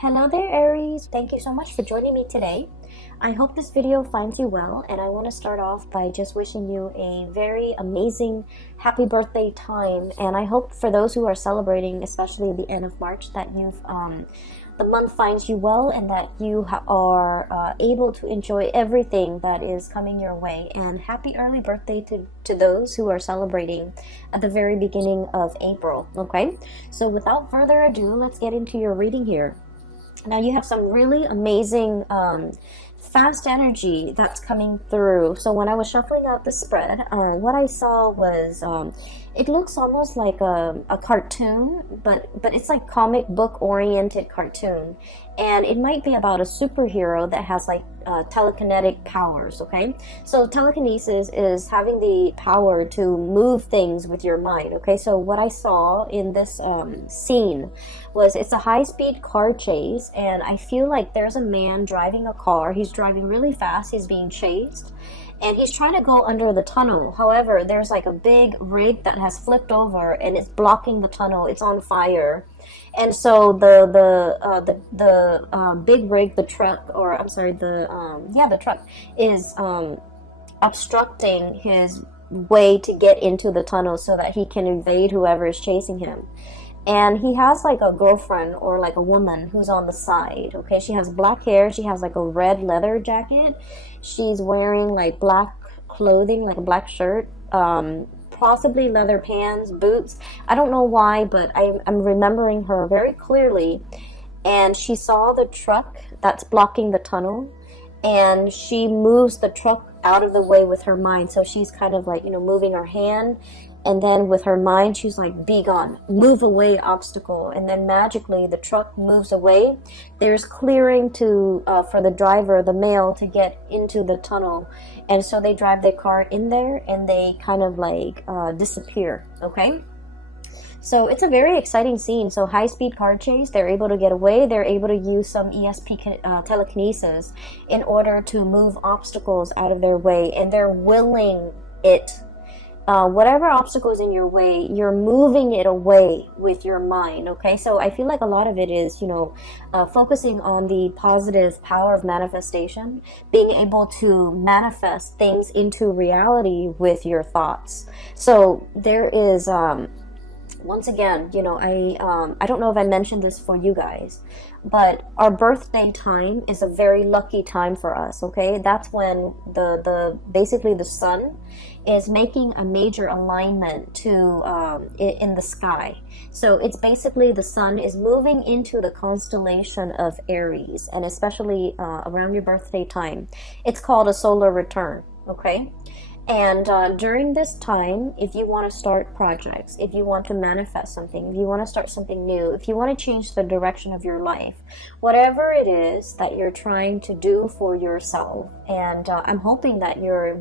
Hello there, Aries. Thank you so much for joining me today. I hope this video finds you well, and I want to start off by just wishing you a very amazing happy birthday time. And I hope for those who are celebrating, especially the end of March, that the month finds you well and that you are able to enjoy everything that is coming your way. And happy early birthday to those who are celebrating at the very beginning of April. Okay, so without further ado, let's get into your reading here. Now you have some really amazing fast energy that's coming through. So when I was shuffling out the spread, what I saw was it looks almost like a cartoon, but it's like comic book oriented cartoon, and it might be about a superhero that has like telekinetic powers. Okay, so telekinesis is having the power to move things with your mind. Okay, so what I saw in this scene was it's a high-speed car chase, and I feel like there's a man driving a car. He's driving really fast. He's being chased, and he's trying to go under the tunnel. However, there's like a big rig that has flipped over and it's blocking the tunnel. It's on fire. And so the big rig, the truck, or I'm sorry, the truck is obstructing his way to get into the tunnel so that he can evade whoever is chasing him. And he has like a girlfriend or like a woman who's on the side. Okay, she has black hair. She has like a red leather jacket. She's wearing like black clothing, like a black shirt, possibly leather pants, boots. I don't know why, but I'm remembering her very clearly. And she saw the truck that's blocking the tunnel, and she moves the truck out of the way with her mind. So she's kind of like, moving her hand, and then with her mind she's like, be gone, move away, obstacle. And then magically the truck moves away. There's clearing to for the driver, the male, to get into the tunnel. And so they drive their car in there and they kind of like disappear. Okay, so it's a very exciting scene. So high-speed car chase, they're able to get away. They're able to use some ESP telekinesis in order to move obstacles out of their way, and they're willing it. Whatever obstacles in your way, you're moving it away with your mind. Okay, so I feel like a lot of it is, focusing on the positive power of manifestation, being able to manifest things into reality with your thoughts. So there is, once again, I don't know if I mentioned this for you guys, but our birthday time is a very lucky time for us. Okay, that's when basically the sun is making a major alignment to in the sky. So it's basically the sun is moving into the constellation of Aries, and especially around your birthday time, it's called a solar return. Okay, and during this time, if you want to start projects, if you want to manifest something, if you want to start something new, if you want to change the direction of your life, whatever it is that you're trying to do for yourself, and I'm hoping that you're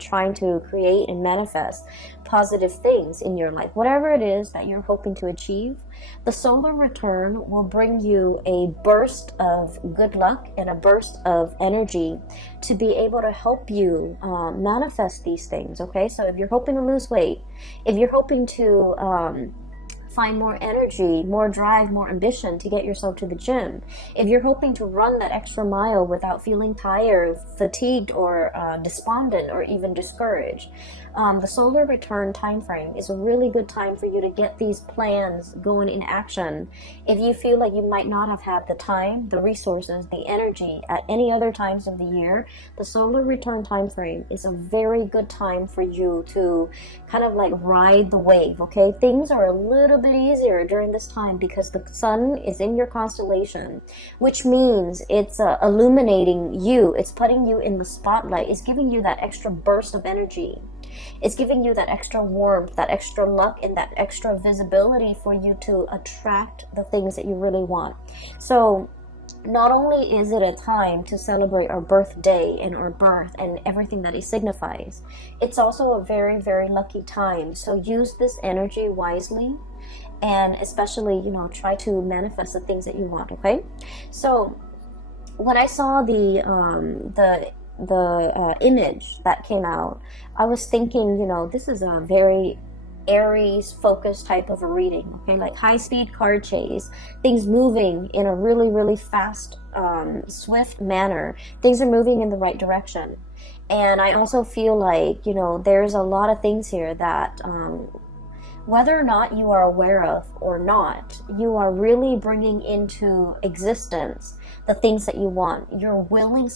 trying to create and manifest positive things in your life, whatever it is that you're hoping to achieve, the solar return will bring you a burst of good luck and a burst of energy to be able to help you manifest these things. Okay, so if you're hoping to lose weight, if you're hoping to find more energy, more drive, more ambition to get yourself to the gym, if you're hoping to run that extra mile without feeling tired, fatigued, or despondent, or even discouraged, the solar return time frame is a really good time for you to get these plans going in action. If you feel like you might not have had the time, the resources, the energy at any other times of the year, the solar return time frame is a very good time for you to kind of like ride the wave. Okay, things are a little bit easier during this time because the sun is in your constellation, which means it's illuminating you, it's putting you in the spotlight, it's giving you that extra burst of energy. It's giving you that extra warmth, that extra luck, and that extra visibility for you to attract the things that you really want. So not only is it a time to celebrate our birthday and our birth and everything that it signifies, it's also a very, very lucky time. So use this energy wisely, and especially, try to manifest the things that you want. Okay, so when I saw the image that came out, I was thinking, this is a very Aries focused type of a reading, okay? Like high speed car chase, things moving in a really, really fast, swift manner. Things are moving in the right direction. And I also feel like, you know, there's a lot of things here that, whether or not you are aware of or not, you are really bringing into existence the things that you want. You're willing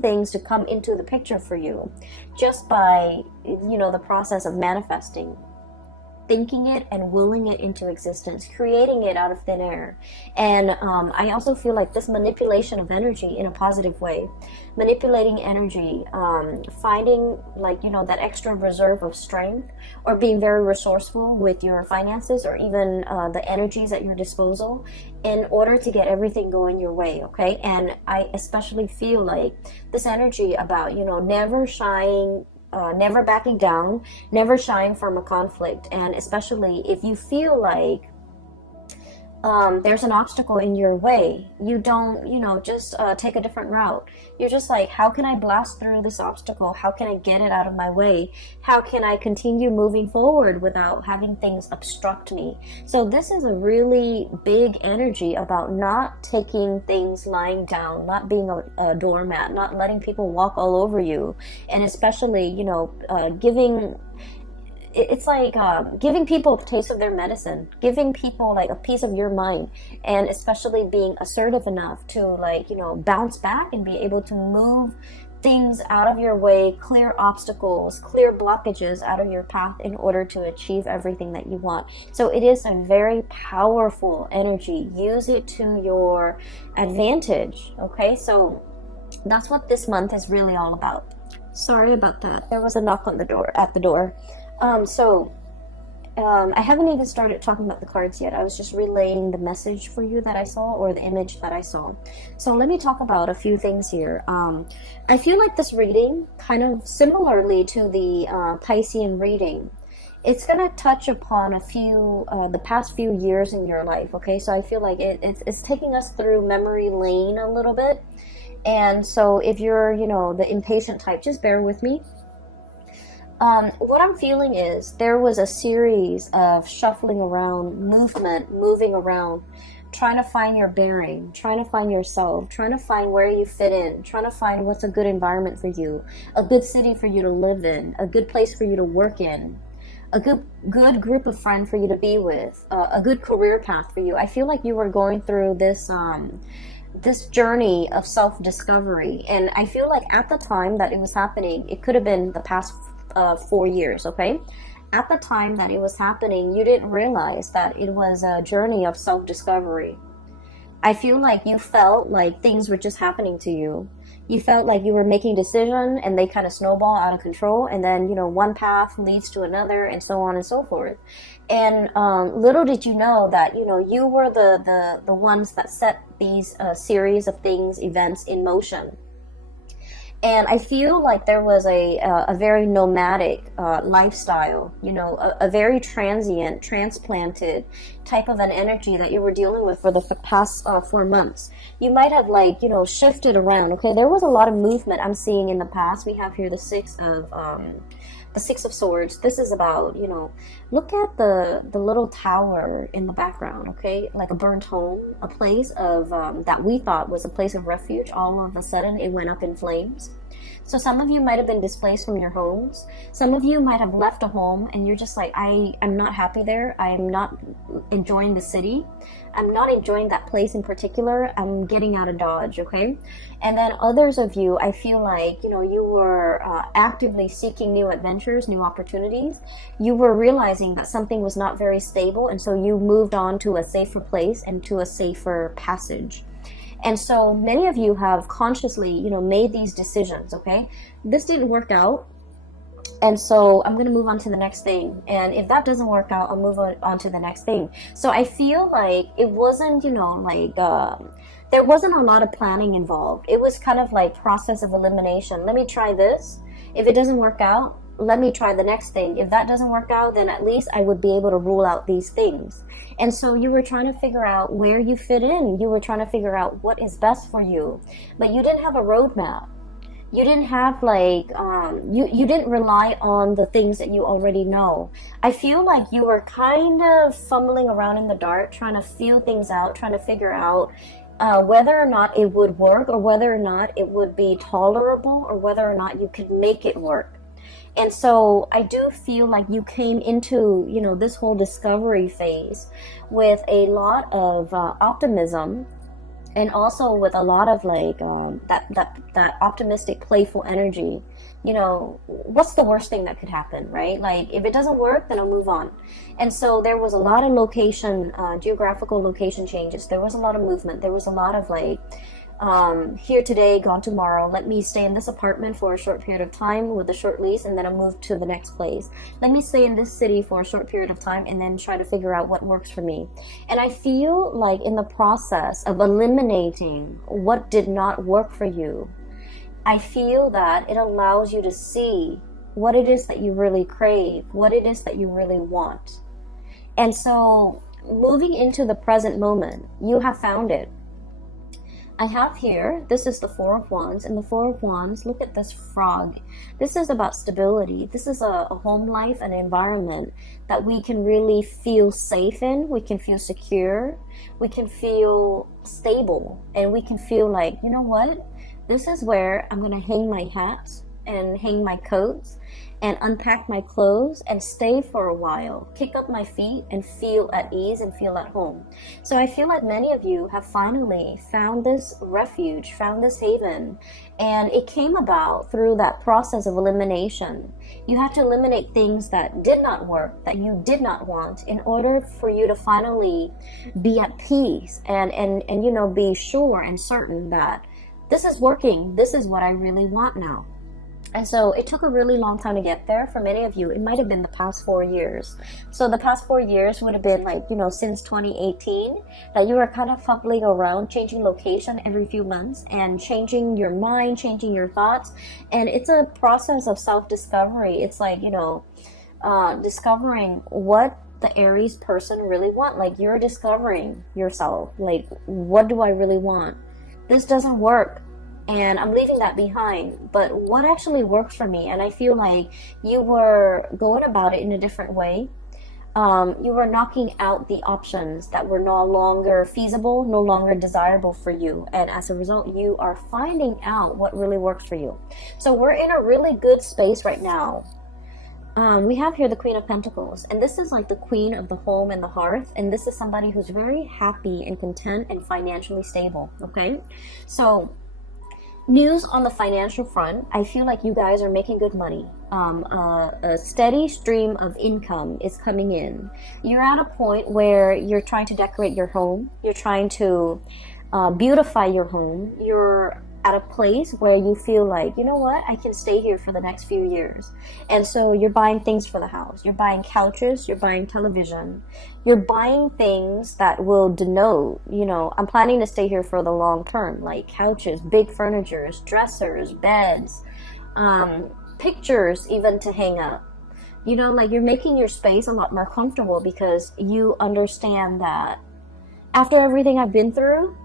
things to come into the picture for you just by, you know, the process of manifesting, thinking it and willing it into existence, creating it out of thin air. And I also feel like this manipulation of energy in a positive way, manipulating energy, finding, like, you know, that extra reserve of strength, or being very resourceful with your finances, or even the energies at your disposal, in order to get everything going your way, okay? And I especially feel like this energy about, you know, never shying, never backing down, never shying from a conflict. And especially if you feel like there's an obstacle in your way, you don't, you know, just take a different route. You're just like, how can I blast through this obstacle? How can I get it out of my way? How can I continue moving forward without having things obstruct me? So this is a really big energy about not taking things lying down, not being a doormat, not letting people walk all over you, and especially, you know, it's like giving people a taste of their medicine, giving people like a piece of your mind, and especially being assertive enough to, like, you know, bounce back and be able to move things out of your way, clear obstacles, clear blockages out of your path in order to achieve everything that you want. So it is a very powerful energy. Use it to your advantage, okay? So that's what this month is really all about. Sorry about that. There was a knock on the door, at the door. I haven't even started talking about the cards yet. I was just relaying the message for you that I saw, or the image that I saw. So let me talk about a few things here. I feel like this reading, kind of similarly to the Piscean reading, it's going to touch upon a few, the past few years in your life, okay? So I feel like it's taking us through memory lane a little bit. And so if you're, you know, the impatient type, just bear with me. What I'm feeling is there was a series of shuffling around, moving around, trying to find your bearing, trying to find yourself, trying to find where you fit in, trying to find what's a good environment for you, a good city for you to live in, a good place for you to work in, a good group of friends for you to be with, a good career path for you. I feel like you were going through this this journey of self-discovery, and I feel like at the time that it was happening, it could have been the past 4 years, okay? At the time that it was happening, you didn't realize that it was a journey of self-discovery. I feel like you felt like things were just happening to you. You felt like you were making decisions and they kind of snowball out of control, and then, you know, one path leads to another, and so on and so forth. And little did you know that, you know, you were the ones that set these series of things, events in motion. And I feel like there was a very nomadic lifestyle, you know, a very transient, transplanted type of an energy that you were dealing with for the past 4 months. You might have, like, you know, shifted around, okay? There was a lot of movement I'm seeing in the past. We have here the Six of Swords. This is about, you know, look at the little tower in the background, okay? Like a burnt home, a place of that we thought was a place of refuge. All of a sudden, it went up in flames. So some of you might have been displaced from your homes. Some of you might have left a home and you're just like, I'm not happy there. I'm not enjoying the city. I'm not enjoying that place in particular. I'm getting out of Dodge, okay? And then others of you, I feel like, you know, you were actively seeking new adventures, new opportunities. You were realizing that something was not very stable, and so you moved on to a safer place and to a safer passage. And so many of you have consciously, you know, made these decisions, okay? This didn't work out, and so I'm going to move on to the next thing. And if that doesn't work out, I'll move on to the next thing. So I feel like it wasn't, you know, like, there wasn't a lot of planning involved. It was kind of like process of elimination. Let me try this. If it doesn't work out, let me try the next thing. If that doesn't work out, then at least I would be able to rule out these things. And so you were trying to figure out where you fit in. You were trying to figure out what is best for you. But you didn't have a roadmap. You didn't have like you didn't rely on the things that you already know. I feel like you were kind of fumbling around in the dark, trying to feel things out, trying to figure out whether or not it would work, or whether or not it would be tolerable, or whether or not you could make it work. And so I do feel like you came into, you know, this whole discovery phase with a lot of optimism, and also with a lot of like that optimistic, playful energy. You know, what's the worst thing that could happen, right? Like, if it doesn't work, then I'll move on. And so there was a lot of location, geographical location changes. There was a lot of movement. There was a lot of like, here today, gone tomorrow. Let me stay in this apartment for a short period of time with a short lease, and then I'll move to the next place. Let me stay in this city for a short period of time, and then try to figure out what works for me. And I feel like in the process of eliminating what did not work for you, I feel that it allows you to see what it is that you really crave, what it is that you really want. And so, moving into the present moment, you have found it. I have here, this is the Four of Wands, and the Four of Wands, look at this frog. This is about stability. This is a home life, an environment that we can really feel safe in, we can feel secure, we can feel stable, and we can feel like, you know what? This is where I'm going to hang my hats and hang my coats and unpack my clothes and stay for a while, kick up my feet and feel at ease and feel at home. So I feel like many of you have finally found this refuge, found this haven, and it came about through that process of elimination. You have to eliminate things that did not work, that you did not want, in order for you to finally be at peace and you know, be sure and certain that this is working, this is what I really want now. And so it took a really long time to get there. For many of you, it might have been the past 4 years. So the past 4 years would have been like, you know, since 2018, that you were kind of fumbling around, changing location every few months and changing your mind, changing your thoughts. And it's a process of self-discovery. It's like, you know, discovering what the Aries person really want. Like, you're discovering yourself. Like, what do I really want? This doesn't work, and I'm leaving that behind, but what actually works for me? And I feel like you were going about it in a different way. You were knocking out the options that were no longer feasible, no longer desirable for you, and as a result, you are finding out what really works for you. So we're in a really good space right now. We have here the Queen of Pentacles, and this is like the queen of the home and the hearth, and this is somebody who's very happy and content and financially stable, okay? So, news on the financial front, I feel like you guys are making good money. A steady stream of income is coming in. You're at a point where you're trying to decorate your home, you're trying to beautify your home, you're at a place where you feel like, you know what, I can stay here for the next few years. And so you're buying things for the house. You're buying couches, you're buying television, you're buying things that will denote, you know, I'm planning to stay here for the long term, like couches, big furnitures, dressers, beds, pictures even to hang up. You know, like, you're making your space a lot more comfortable because you understand that after everything I've been through,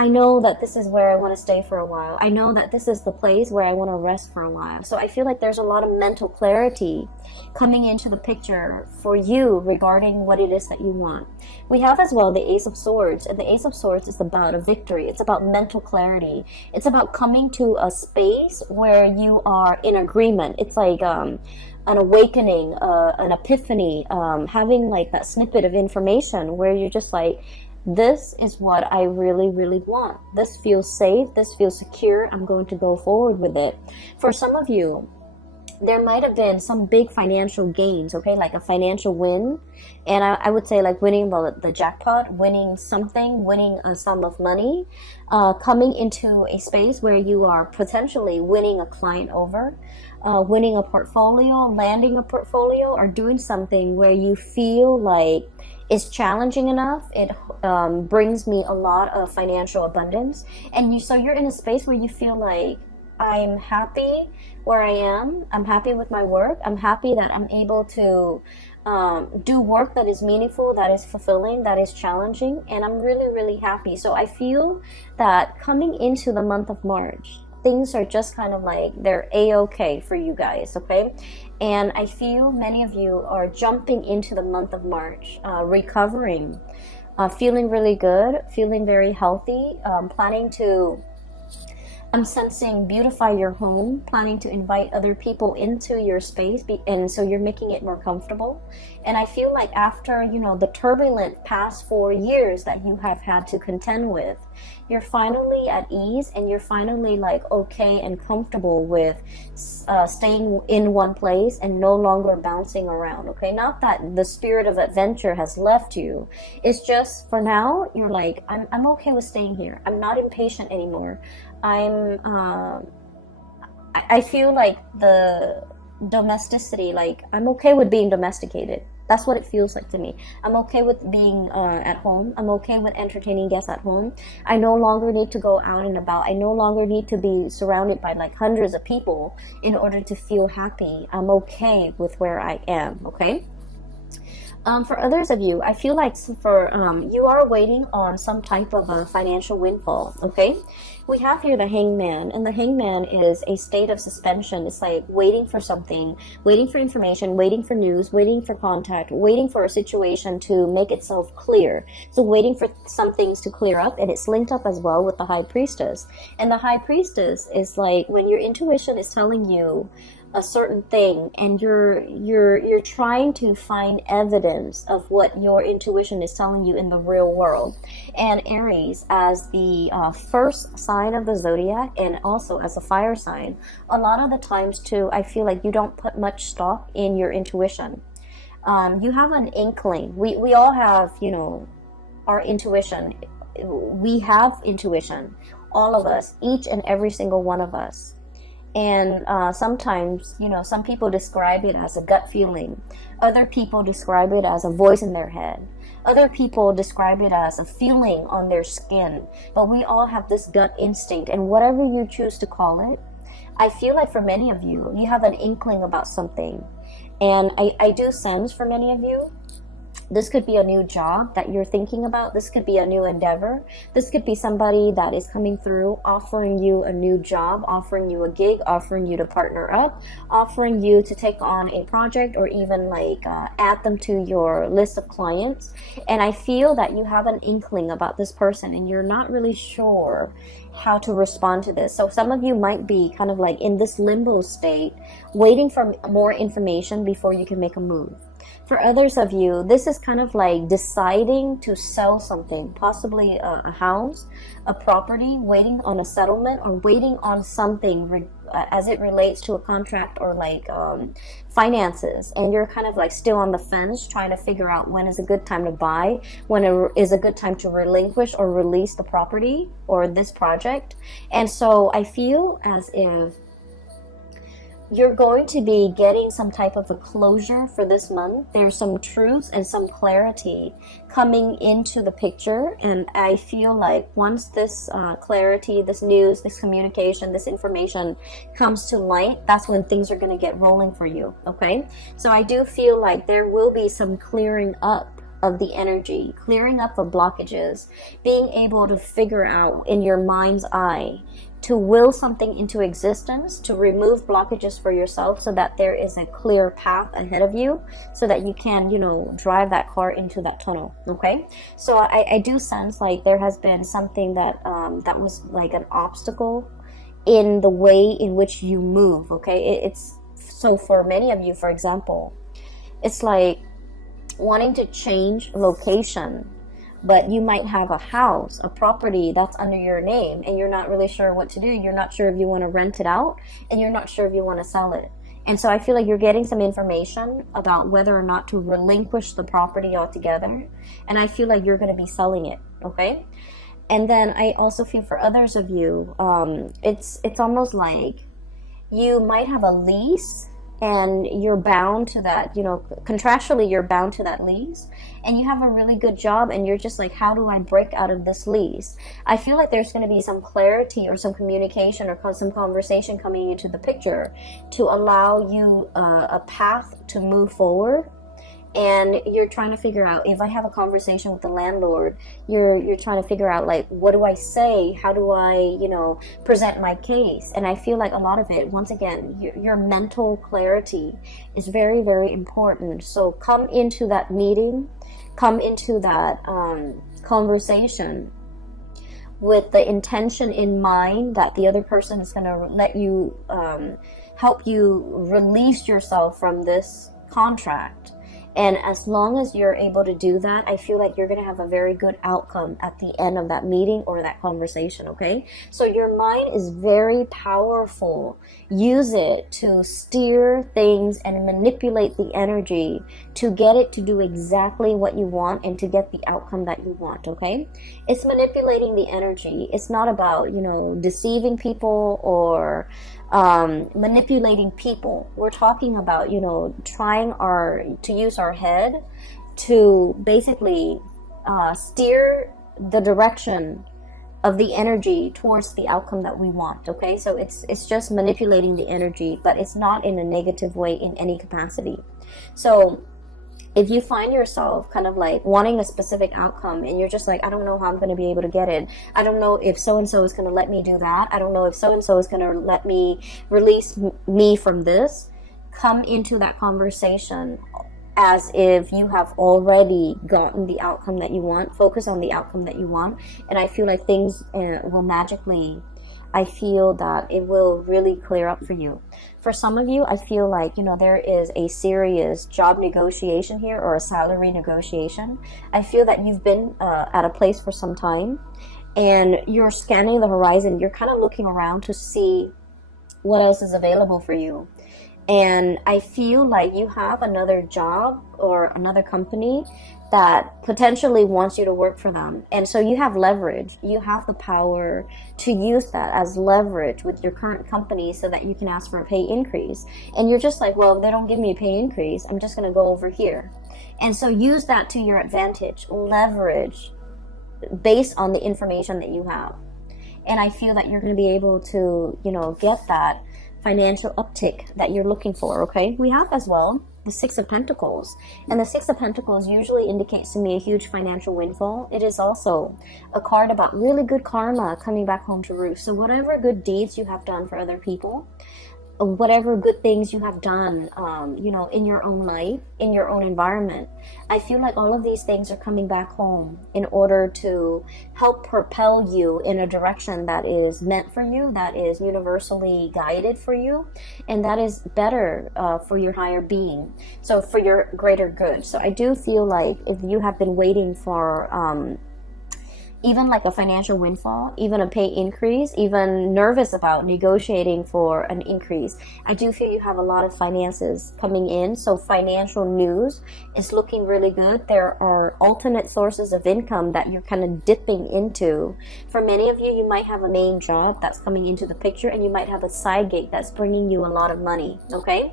I know that this is where I want to stay for a while. I know that this is the place where I want to rest for a while. So I feel like there's a lot of mental clarity coming into the picture for you regarding what it is that you want. We have as well the Ace of Swords, and the Ace of Swords is about a victory. It's about mental clarity. It's about coming to a space where you are in agreement. It's like an awakening, an epiphany, having like that snippet of information where you're just like, this is what I really, really want. This feels safe. This feels secure. I'm going to go forward with it. For some of you, there might have been some big financial gains, okay, like a financial win. And I would say like winning the jackpot, winning something, winning a sum of money, coming into a space where you are potentially winning a client over, winning a portfolio, landing a portfolio, or doing something where you feel like it's challenging enough. It brings me a lot of financial abundance. And so you're in a space where you feel like, I'm happy where I am. I'm happy with my work. I'm happy that I'm able to do work that is meaningful, that is fulfilling, that is challenging. And I'm really, really happy. So I feel that coming into the month of March, things are just kind of like, they're a-okay for you guys, okay? And I feel many of you are jumping into the month of March, recovering, feeling really good, feeling very healthy, planning to, I'm sensing, beautify your home, planning to invite other people into your space, and so you're making it more comfortable. And I feel like after, you know, the turbulent past 4 years that you have had to contend with, you're finally at ease, and you're finally like okay and comfortable with staying in one place and no longer bouncing around, okay? Not that the spirit of adventure has left you. It's just for now, you're like, I'm okay with staying here. I'm not impatient anymore. I feel like the domesticity, like I'm okay with being domesticated. That's what it feels like to me. I'm okay with being at home. I'm okay with entertaining guests at home. I no longer need to go out and about. I no longer need to be surrounded by like hundreds of people in order to feel happy. I'm okay with where I am, okay? For others of you, I feel like for you are waiting on some type of a financial windfall, okay? We have here the Hangman, and the Hangman is a state of suspension. It's like waiting for something, waiting for information, waiting for news, waiting for contact, waiting for a situation to make itself clear. So waiting for some things to clear up, and it's linked up as well with the High Priestess. And the High Priestess is like when your intuition is telling you a certain thing, and you're trying to find evidence of what your intuition is telling you in the real world. And Aries, as the first sign of the zodiac, and also as a fire sign, a lot of the times too, I feel like you don't put much stock in your intuition. You have an inkling. We all have, you know, our intuition. We have intuition, all of us, each and every single one of us. And sometimes, you know, some people describe it as a gut feeling. Other people describe it as a voice in their head. Other people describe it as a feeling on their skin. But we all have this gut instinct, and whatever you choose to call it, I feel like for many of you, you have an inkling about something. And I do sense for many of you, this could be a new job that you're thinking about. This could be a new endeavor. This could be somebody that is coming through, offering you a new job, offering you a gig, offering you to partner up, offering you to take on a project, or even like add them to your list of clients. And I feel that you have an inkling about this person, and you're not really sure how to respond to this. So some of you might be kind of like in this limbo state, waiting for more information before you can make a move. For others of you, this is kind of like deciding to sell something, possibly a house, a property, waiting on a settlement, or waiting on something as it relates to a contract or like finances. And you're kind of like still on the fence, trying to figure out when is a good time to buy, when is a good time to relinquish or release the property or this project. And so I feel as if you're going to be getting some type of a closure for this month. There's some truths and some clarity coming into the picture, and I feel like once this clarity, this news, this communication, this information comes to light, that's when things are going to get rolling for you, okay? So I do feel like there will be some clearing up of the energy, clearing up of blockages, being able to figure out in your mind's eye to will something into existence, to remove blockages for yourself so that there is a clear path ahead of you, so that you can, you know, drive that car into that tunnel, okay? So I do sense like there has been something that that was like an obstacle in the way in which you move, okay? It's so for many of you, for example, it's like wanting to change location, but you might have a house, a property that's under your name, and you're not really sure what to do. You're not sure if you want to rent it out, and you're not sure if you want to sell it. And so I feel like you're getting some information about whether or not to relinquish the property altogether. And I feel like you're going to be selling it, okay? And then I also feel for others of you, it's almost like you might have a lease, and you're bound to that, you know, contractually you're bound to that lease, and you have a really good job, and you're just like, how do I break out of this lease? I feel like there's going to be some clarity or some communication or some conversation coming into the picture to allow you a path to move forward. and you're trying to figure out, if I have a conversation with the landlord, you're trying to figure out, like, what do I say? How do I, present my case? And I feel like a lot of it, once again, your mental clarity is very, very important. So come into that meeting, come into that conversation with the intention in mind that the other person is going to let you, help you release yourself from this contract. And as long as you're able to do that, I feel like you're going to have a very good outcome at the end of that meeting or that conversation, okay? So your mind is very powerful. Use it to steer things and manipulate the energy to get it to do exactly what you want and to get the outcome that you want, okay? It's manipulating the energy. It's not about, deceiving people or manipulating people. We're talking about, trying to use our head to basically steer the direction of the energy towards the outcome that we want, okay? So it's just manipulating the energy, but it's not in a negative way in any capacity. So if you find yourself kind of like wanting a specific outcome and you're just like, I don't know how I'm going to be able to get it. I don't know if so-and-so is going to let me do that. I don't know if so-and-so is going to let me release me from this. Come into that conversation as if you have already gotten the outcome that you want. Focus on the outcome that you want. And I feel like things will magically, I feel that it will really clear up for you. For some of you, I feel like, there is a serious job negotiation here or a salary negotiation. I feel that you've been at a place for some time and you're scanning the horizon. You're kind of looking around to see what else is available for you. And I feel like you have another job or another company that potentially wants you to work for them. And so you have leverage. You have the power to use that as leverage with your current company so that you can ask for a pay increase. And you're just like, well, if they don't give me a pay increase, I'm just going to go over here. And so use that to your advantage. Leverage based on the information that you have. And I feel that you're going to be able to, get that financial uptick that you're looking for, okay? We have as well the Six of Pentacles. And the Six of Pentacles usually indicates to me a huge financial windfall. It is also a card about really good karma coming back home to roost. So whatever good deeds you have done for other people, whatever good things you have done, in your own life, in your own environment, I feel like all of these things are coming back home in order to help propel you in a direction that is meant for you, that is universally guided for you, and that is better for your higher being, so for your greater good. So I do feel like if you have been waiting for even like a financial windfall, even a pay increase, even nervous about negotiating for an increase, I do feel you have a lot of finances coming in. So financial news is looking really good. There are alternate sources of income that you're kind of dipping into. For many of you, you might have a main job that's coming into the picture, and you might have a side gig that's bringing you a lot of money, okay?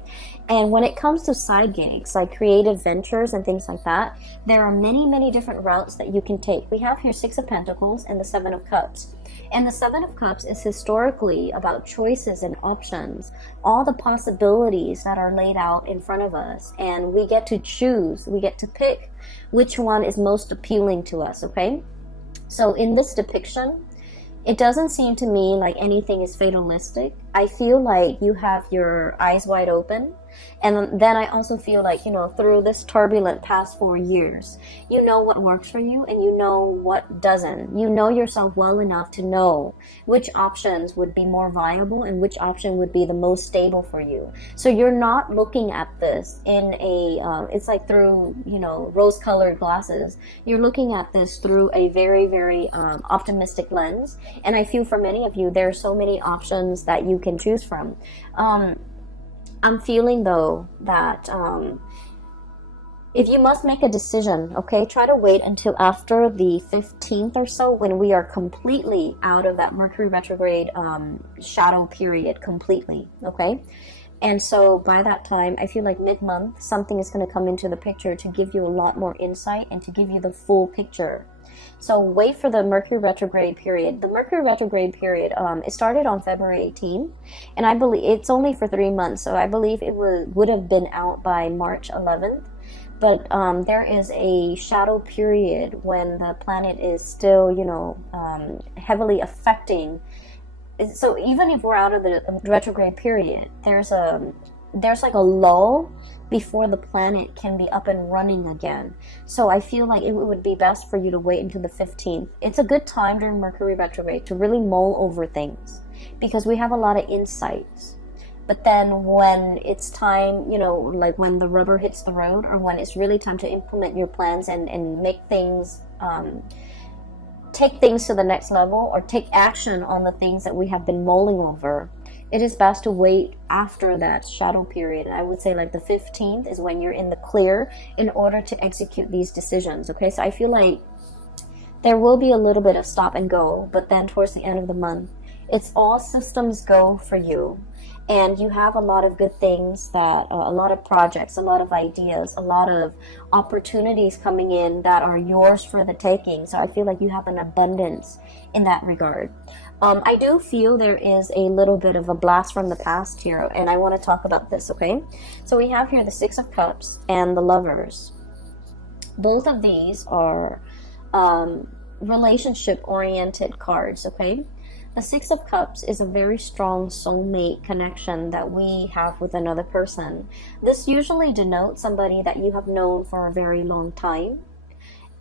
And when it comes to side gigs, like creative ventures and things like that, there are many, many different routes that you can take. We have here Six of Pentacles and the Seven of Cups. And the Seven of Cups is historically about choices and options, all the possibilities that are laid out in front of us. And we get to choose, we get to pick which one is most appealing to us, okay? So in this depiction, it doesn't seem to me like anything is fatalistic. I feel like you have your eyes wide open. And then I also feel like, through this turbulent past 4 years, you know what works for you and you know what doesn't. You know yourself well enough to know which options would be more viable and which option would be the most stable for you. So you're not looking at this in it's like through, rose-colored glasses. You're looking at this through a very, very optimistic lens. And I feel for many of you, there are so many options that you can choose from. I'm feeling though that if you must make a decision, okay, try to wait until after the 15th or so, when we are completely out of that Mercury retrograde shadow period completely, okay? And so by that time, I feel like mid-month, something is going to come into the picture to give you a lot more insight and to give you the full picture. So wait for the Mercury retrograde period. The Mercury retrograde period, it started on February 18th, and I believe it's only for 3 months. So I believe it would have been out by March 11th. but there is a shadow period when the planet is still, heavily affecting. So even if we're out of the retrograde period, there's like a lull before the planet can be up and running again. So I feel like it would be best for you to wait until the 15th. It's a good time during Mercury retrograde to really mull over things, because we have a lot of insights. But then when it's time, like when the rubber hits the road, or when it's really time to implement your plans and make things, take things to the next level, or take action on the things that we have been mulling over, it is best to wait after that shadow period. And I would say like the 15th is when you're in the clear in order to execute these decisions. Okay, so I feel like there will be a little bit of stop and go, but then towards the end of the month, it's all systems go for you. And you have a lot of good things, that a lot of projects, a lot of ideas, a lot of opportunities coming in that are yours for the taking. So I feel like you have an abundance in that regard. I do feel there is a little bit of a blast from the past here, and I want to talk about this, okay? So we have here the Six of Cups and the Lovers. Both of these are relationship-oriented cards, okay? The Six of Cups is a very strong soulmate connection that we have with another person. This usually denotes somebody that you have known for a very long time.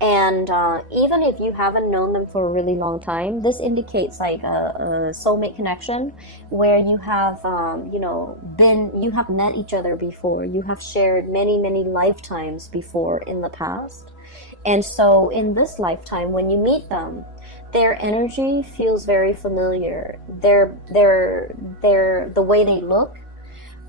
And even if you haven't known them for a really long time, this indicates like a soulmate connection where you have, you have met each other before. You have shared many, many lifetimes before in the past. And so in this lifetime, when you meet them, their energy feels very familiar. The way they look,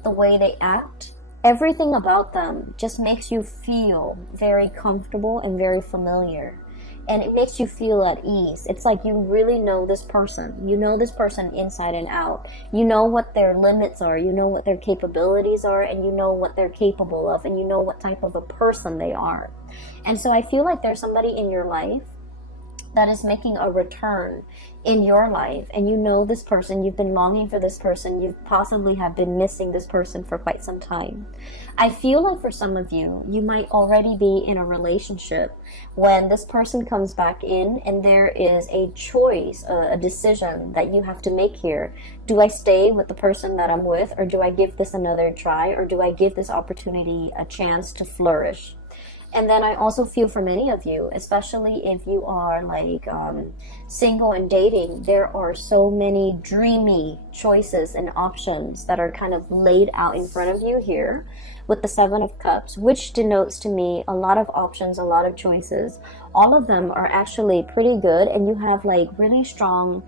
the way they act, everything about them just makes you feel very comfortable and very familiar. And it makes you feel at ease. It's like you really know this person. You know this person inside and out. You know what their limits are. You know what their capabilities are. And you know what they're capable of. And you know what type of a person they are. And so I feel like there's somebody in your life that is making a return in your life, and you know this person, you've been longing for this person, you possibly have been missing this person for quite some time. I feel like for some of you, you might already be in a relationship when this person comes back in, and there is a choice, a decision that you have to make here. Do I stay with the person that I'm with, or do I give this another try, or do I give this opportunity a chance to flourish? And then I also feel for many of you, especially if you are like single and dating, there are so many dreamy choices and options that are kind of laid out in front of you here with the Seven of Cups, which denotes to me a lot of options, a lot of choices. All of them are actually pretty good, and you have like really strong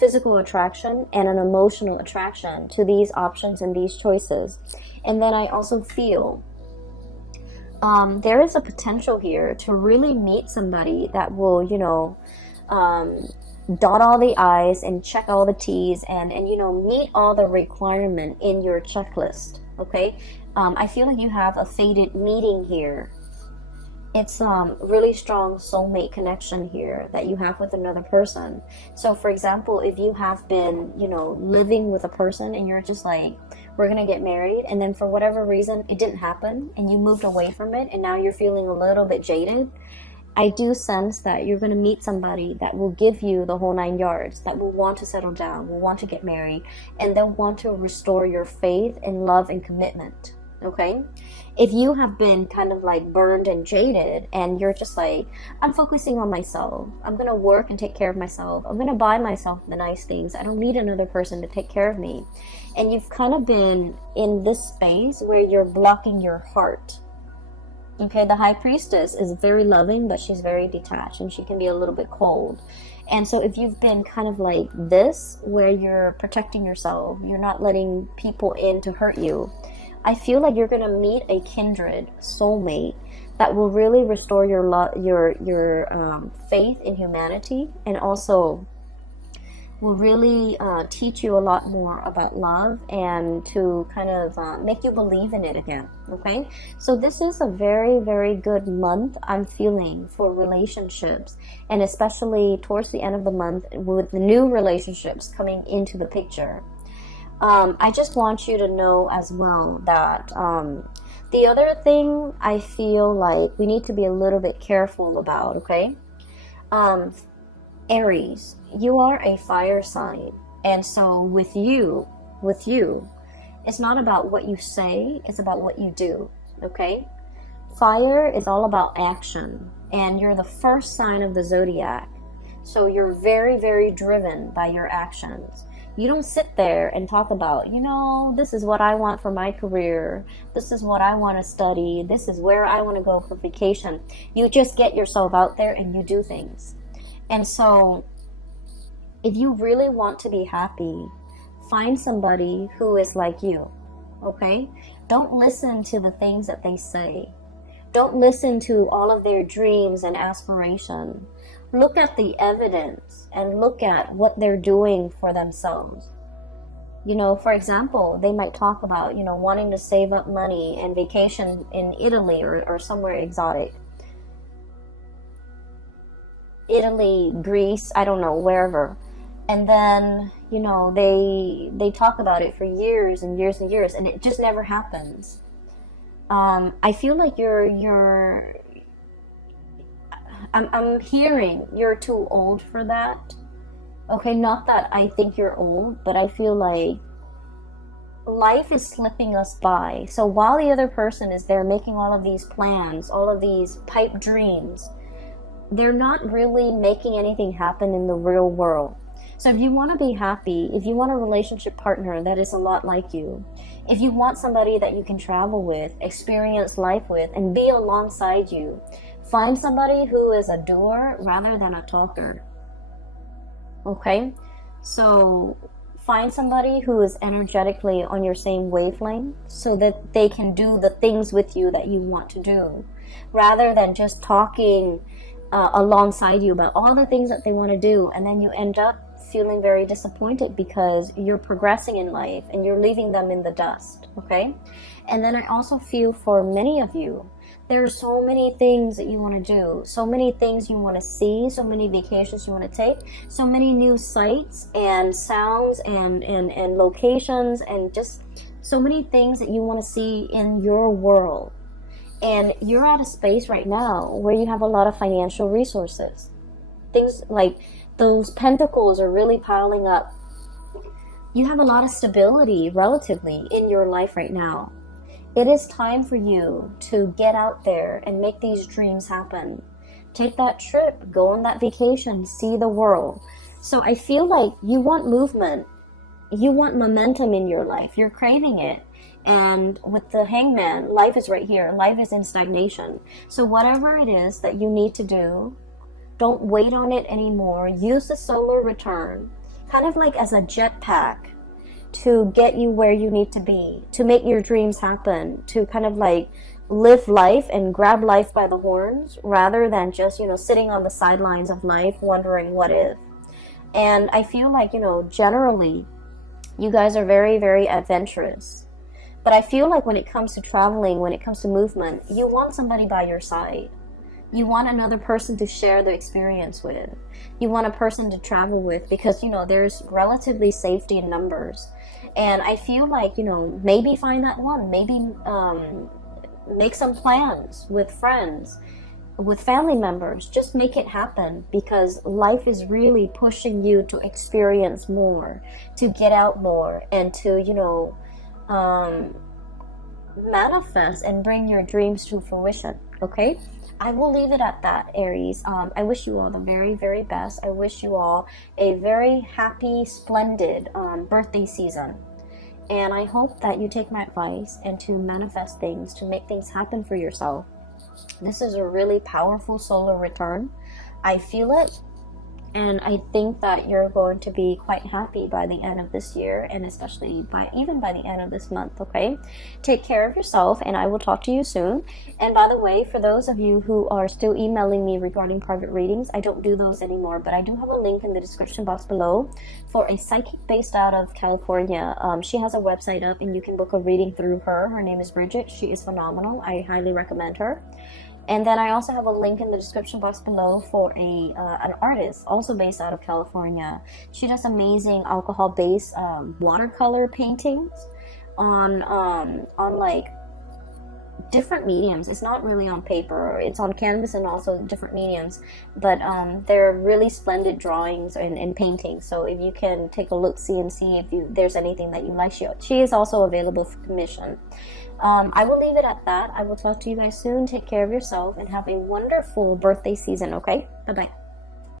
physical attraction and an emotional attraction to these options and these choices. And then I also feel there is a potential here to really meet somebody that will, dot all the I's and check all the T's and meet all the requirement in your checklist, okay? I feel like you have a fated meeting here. It's really strong soulmate connection here that you have with another person. So for example, if you have been, living with a person and you're just like, we're gonna get married, and then for whatever reason it didn't happen and you moved away from it, and now you're feeling a little bit jaded, I do sense that you're gonna meet somebody that will give you the whole 9 yards, that will want to settle down, will want to get married, and they'll want to restore your faith and love and commitment. Okay, if you have been kind of like burned and jaded and you're just like, I'm focusing on myself, I'm gonna work and take care of myself, I'm gonna buy myself the nice things, I don't need another person to take care of me, and you've kind of been in this space where you're blocking your heart. Okay, the High Priestess is very loving, but she's very detached and she can be a little bit cold. And so if you've been kind of like this, where you're protecting yourself, you're not letting people in to hurt you, I feel like you're gonna meet a kindred soulmate that will really restore your faith in humanity, and also will really teach you a lot more about love and to kind of make you believe in it again. Okay, so this is a very, very good month I'm feeling for relationships, and especially towards the end of the month with the new relationships coming into the picture. I just want you to know as well that The other thing I feel like we need to be a little bit careful about, okay? Um, Aries, you are a fire sign. And so with you, it's not about what you say, it's about what you do, okay? Fire is all about action, and you're the first sign of the zodiac. So you're very, very driven by your actions. You don't sit there and talk about, this is what I want for my career. This is what I want to study. This is where I want to go for vacation. You just get yourself out there and you do things. And so if you really want to be happy, find somebody who is like you, okay? Don't listen to the things that they say. Don't listen to all of their dreams and aspirations. Look at the evidence and look at what they're doing for themselves. For example, they might talk about, wanting to save up money and vacation in Italy or somewhere exotic. Italy, Greece, I don't know, wherever. And then, they talk about it for years and years and years, and it just never happens. I feel like I'm hearing you're too old for that. Okay, not that I think you're old, but I feel like life is slipping us by. So while the other person is there making all of these plans, all of these pipe dreams, they're not really making anything happen in the real world. So if you want to be happy, if you want a relationship partner that is a lot like you, if you want somebody that you can travel with, experience life with, and be alongside you, find somebody who is a doer rather than a talker. Okay? So find somebody who is energetically on your same wavelength so that they can do the things with you that you want to do, rather than just talking alongside you about all the things that they want to do, and then you end up feeling very disappointed because you're progressing in life and you're leaving them in the dust, okay? And then I also feel for many of you, there are so many things that you want to do, so many things you want to see, so many vacations you want to take, so many new sights and sounds and locations, and just so many things that you want to see in your world. And you're at a space right now where you have a lot of financial resources. Things like those pentacles are really piling up. You have a lot of stability relatively in your life right now. It is time for you to get out there and make these dreams happen. Take that trip, go on that vacation, see the world. So I feel like you want movement. You want momentum in your life. You're craving it. And with the Hangman, life is right here. Life is in stagnation. So whatever it is that you need to do, don't wait on it anymore. Use the solar return kind of like as a jetpack to get you where you need to be, to make your dreams happen, to kind of like live life and grab life by the horns rather than just, sitting on the sidelines of life wondering what if. And I feel like, generally you guys are very, very adventurous. But I feel like when it comes to traveling, when it comes to movement, you want somebody by your side. You want another person to share the experience with. You want a person to travel with because, there's relatively safety in numbers. And I feel like, maybe find that one. Maybe make some plans with friends, with family members. Just make it happen because life is really pushing you to experience more, to get out more, and to, manifest and bring your dreams to fruition, okay? I will leave it at that, Aries. I wish you all the very, very best. I wish you all a very happy, splendid birthday season. And I hope that you take my advice and to manifest things, to make things happen for yourself. This is a really powerful solar return. I feel it. And I think that you're going to be quite happy by the end of this year, and especially even by the end of this month, okay? Take care of yourself, and I will talk to you soon. And by the way, for those of you who are still emailing me regarding private readings, I don't do those anymore, but I do have a link in the description box below for a psychic based out of California. She has a website up, and you can book a reading through her. Her name is Bridget. She is phenomenal. I highly recommend her. And then I also have a link in the description box below for an artist also based out of California. She does amazing alcohol-based watercolor paintings on like different mediums. It's not really on paper, it's on canvas and also different mediums, but they're really splendid drawings and paintings. So if you can take a look, see if there's anything that you like, she is also available for commission. I will leave it at that. I will talk to you guys soon. Take care of yourself and have a wonderful birthday season, okay? Bye bye.